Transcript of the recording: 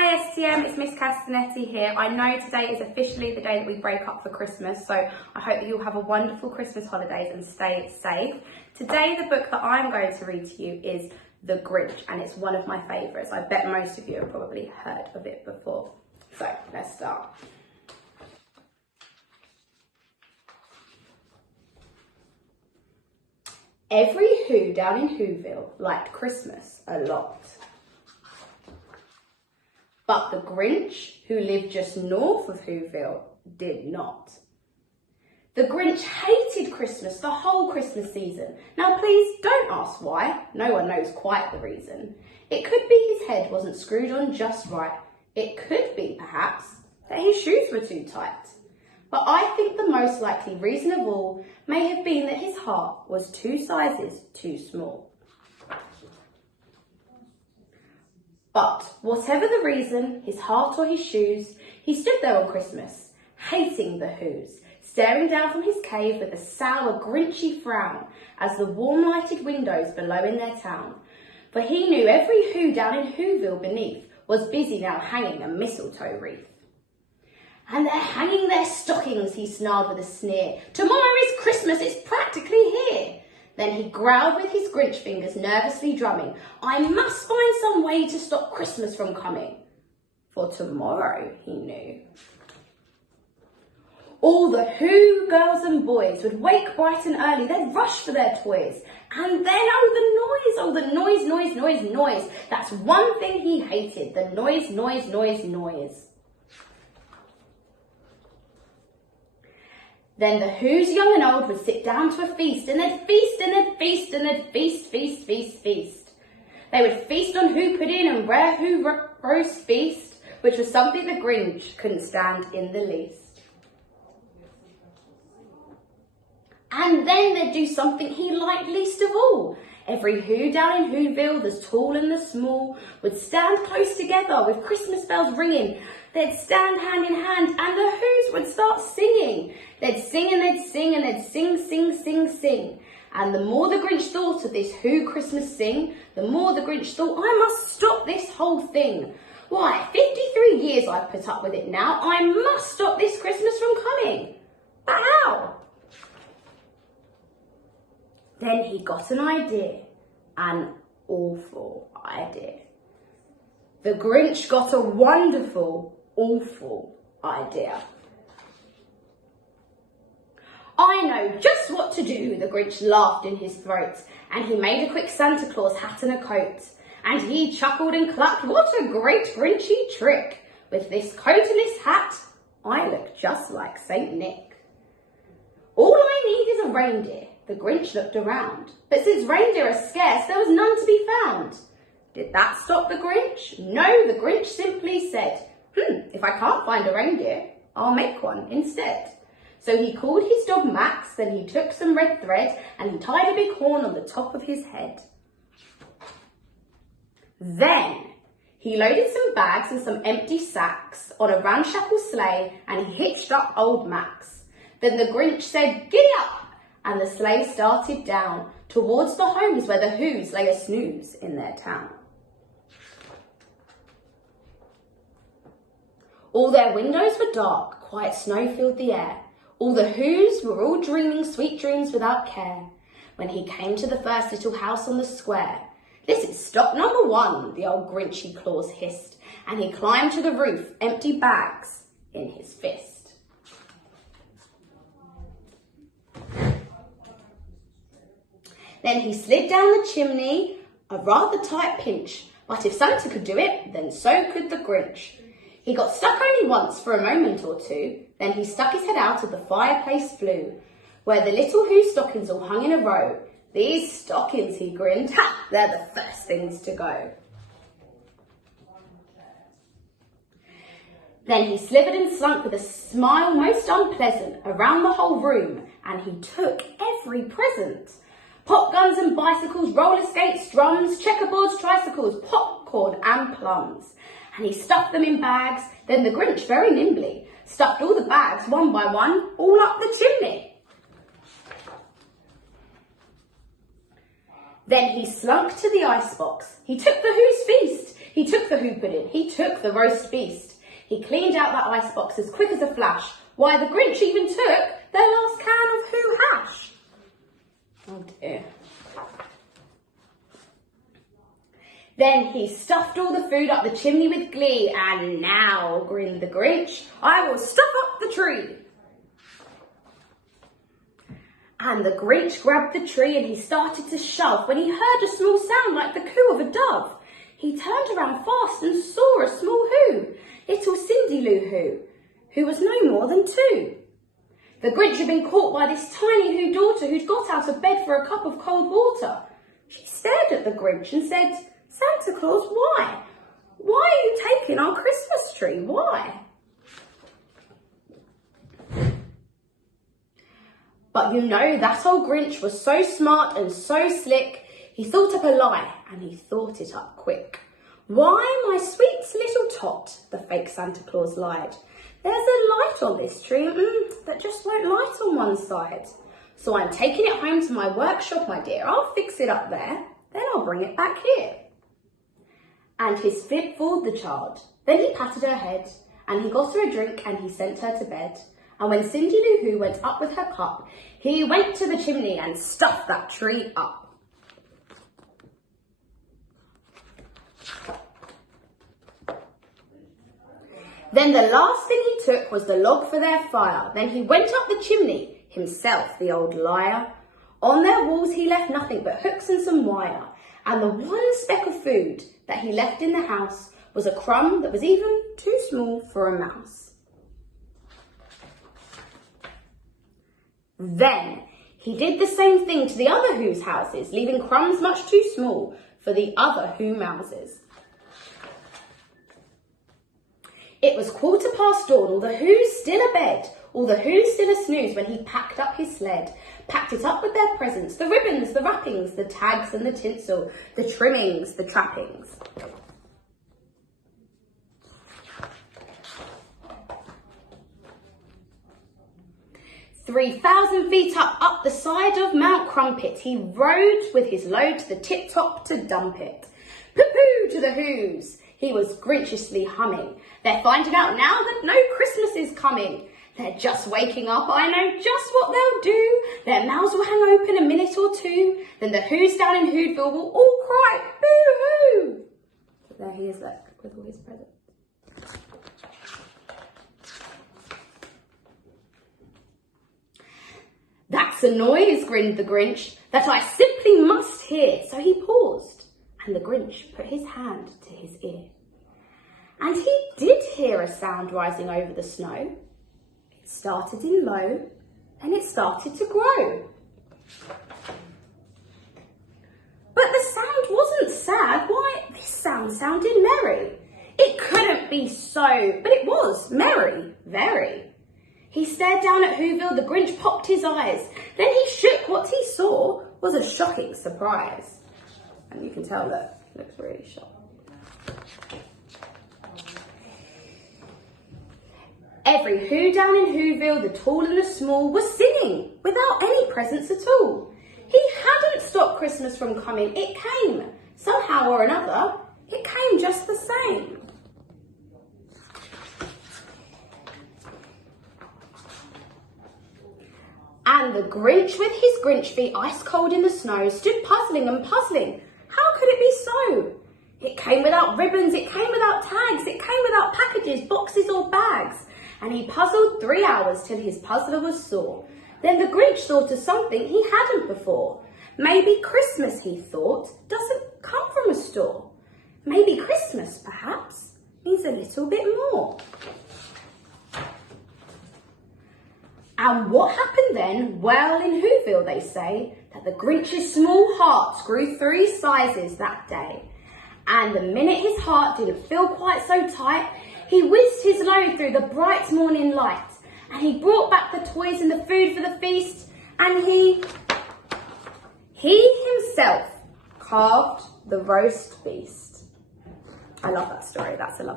Hi STM, it's Miss Castagnetti here. I know today is officially the day that we break up for Christmas, so I hope that you'll have a wonderful Christmas holidays and stay safe. Today the book that I'm going to read to you is The Grinch, and it's one of my favourites. I bet most of you have probably heard of it before. So let's start. Every Who down in Whoville liked Christmas a lot. But the Grinch, who lived just north of Whoville, did not. The Grinch hated Christmas the whole Christmas season. Now please don't ask why, no one knows quite the reason. It could be his head wasn't screwed on just right. It could be, perhaps, that his shoes were too tight. But I think the most likely reason of all may have been that his heart was 2 sizes too small. But whatever the reason, his heart or his shoes, he stood there on Christmas, hating the Whos, staring down from his cave with a sour, grinchy frown as the warm-lighted windows below in their town. For he knew every Who down in Whoville beneath was busy now hanging a mistletoe wreath. And they're hanging their stockings, he snarled with a sneer. Tomorrow is Christmas, it's practically here. Then he growled with his Grinch fingers nervously drumming, I must find some way to stop Christmas from coming. For tomorrow, he knew. All the Who girls and boys would wake bright and early, they'd rush for their toys. And then, oh the noise. That's one thing he hated, the noise. Then the Who's young and old would sit down to a feast, and they'd feast, and they'd feast, and they'd feast. They would feast on Who pudding and rare Who roast feast, which was something the Grinch couldn't stand in the least. And then they'd do something he liked least of all. Every Who down in Whoville, the tall and the small, would stand close together with Christmas bells ringing. They'd stand hand in hand and the Whos would start singing. They'd sing and they'd sing and they'd sing. And the more the Grinch thought of this Who Christmas sing, the more the Grinch thought, I must stop this whole thing. Why, 53 years I've put up with it now. I must stop this Christmas from coming. But how? Then he got an idea, an awful idea. The Grinch got a wonderful, awful idea. I know just what to do, the Grinch laughed in his throat, and he made a quick Santa Claus hat and a coat. And he chuckled and clucked, what a great Grinchy trick! With this coat and this hat, I look just like Saint Nick. All I need is a reindeer. The Grinch looked around, but since reindeer are scarce, there was none to be found. Did that stop the Grinch? No, the Grinch simply said, if I can't find a reindeer, I'll make one instead. So he called his dog Max, then he took some red thread and he tied a big horn on the top of his head. Then he loaded some bags and some empty sacks on a ramshackle sleigh and he hitched up old Max. Then the Grinch said, giddy up! And the sleigh started down towards the homes where the Whos lay a snooze in their town. All their windows were dark, quiet snow filled the air. All the Whos were all dreaming sweet dreams without care. When he came to the first little house on the square, this is stop number 1, the old Grinchy Claus hissed, and he climbed to the roof, empty bags in his fist. Then he slid down the chimney, a rather tight pinch, but if Santa could do it, then so could the Grinch. He got stuck only once for a moment or two, then he stuck his head out of the fireplace flue, where the little Who stockings all hung in a row. These stockings, he grinned, ha, they're the first things to go. Then he slithered and slunk with a smile most unpleasant around the whole room, and he took every present. Pop guns and bicycles, roller skates, drums, checkerboards, tricycles, popcorn and plums. And he stuffed them in bags. Then the Grinch, very nimbly, stuffed all the bags one by one, all up the chimney. Then he slunk to the icebox. He took the Who's feast. He took the Who pudding, he took the roast beast. He cleaned out that icebox as quick as a flash. Why, the Grinch even took their last can of Who hash. Oh dear. Then he stuffed all the food up the chimney with glee, and now, grinned the Grinch, I will stuff up the tree. And the Grinch grabbed the tree and he started to shove when he heard a small sound like the coo of a dove. He turned around fast and saw a small Who, little Cindy Lou who was no more than 2. The Grinch had been caught by this tiny Who daughter who'd got out of bed for a cup of cold water. She stared at the Grinch and said, Santa Claus, why? Why are you taking our Christmas tree? Why? But you know, that old Grinch was so smart and so slick, he thought up a lie, and he thought it up quick. Why, my sweet little tot, the fake Santa Claus lied. There's a light on this tree that just won't light on one side. So I'm taking it home to my workshop, my dear. I'll fix it up there, then I'll bring it back here. And his fib fooled the child. Then he patted her head, and he got her a drink, and he sent her to bed. And when Cindy Lou Who went up with her cup, he went to the chimney and stuffed that tree up. Then the last thing he took was the log for their fire. Then he went up the chimney, himself, the old liar. On their walls he left nothing but hooks and some wire. And the one speck of food that he left in the house was a crumb that was even too small for a mouse. Then he did the same thing to the other Who's houses, leaving crumbs much too small for the other Who mouses. It was 15:15, all the Who's still abed, all the Who's still a snooze when he packed up his sled, packed it up with their presents, the ribbons, the wrappings, the tags and the tinsel, the trimmings, the trappings. "3,000 feet up the side of Mount Crumpet, he rode with his load to the tip-top to dump it. Pooh-pooh to the Who's, he was Grinchiously humming. They're finding out now that no Christmas is coming. They're just waking up, I know just what they'll do. Their mouths will hang open a minute or two. Then the Who's down in Whoville will all cry, boo-hoo. But there he is, look, with all his presents. That's a noise, grinned the Grinch, that I simply must hear. So he paused, and the Grinch put his hand to his ear. And he did hear a sound rising over the snow. It started in low, and it started to grow. But the sound wasn't sad. Why, this sound sounded merry. It couldn't be so, but it was merry, very. He stared down at Whoville, the Grinch popped his eyes. Then he shook. What he saw was a shocking surprise. And you can tell, look, he looks really shocked. Every Who down in Whoville, the tall and the small, was singing without any presents at all. He hadn't stopped Christmas from coming. It came. Somehow or another, it came just the same. And the Grinch, with his Grinch feet ice cold in the snow, stood puzzling and puzzling. How could it be so? It came without ribbons, it came without tags, it came without packages, boxes or bags. And he puzzled 3 hours till his puzzler was sore. Then the Grinch thought of something he hadn't before. Maybe Christmas, he thought, doesn't come from a store. Maybe Christmas, perhaps, means a little bit more. And what happened then? Well, in Whoville they say that the Grinch's small heart grew 3 sizes that day. And the minute his heart didn't feel quite so tight, he whizzed his load through the bright morning light. And he brought back the toys and the food for the feast. And he himself carved the roast beast. I love that story. That's a love.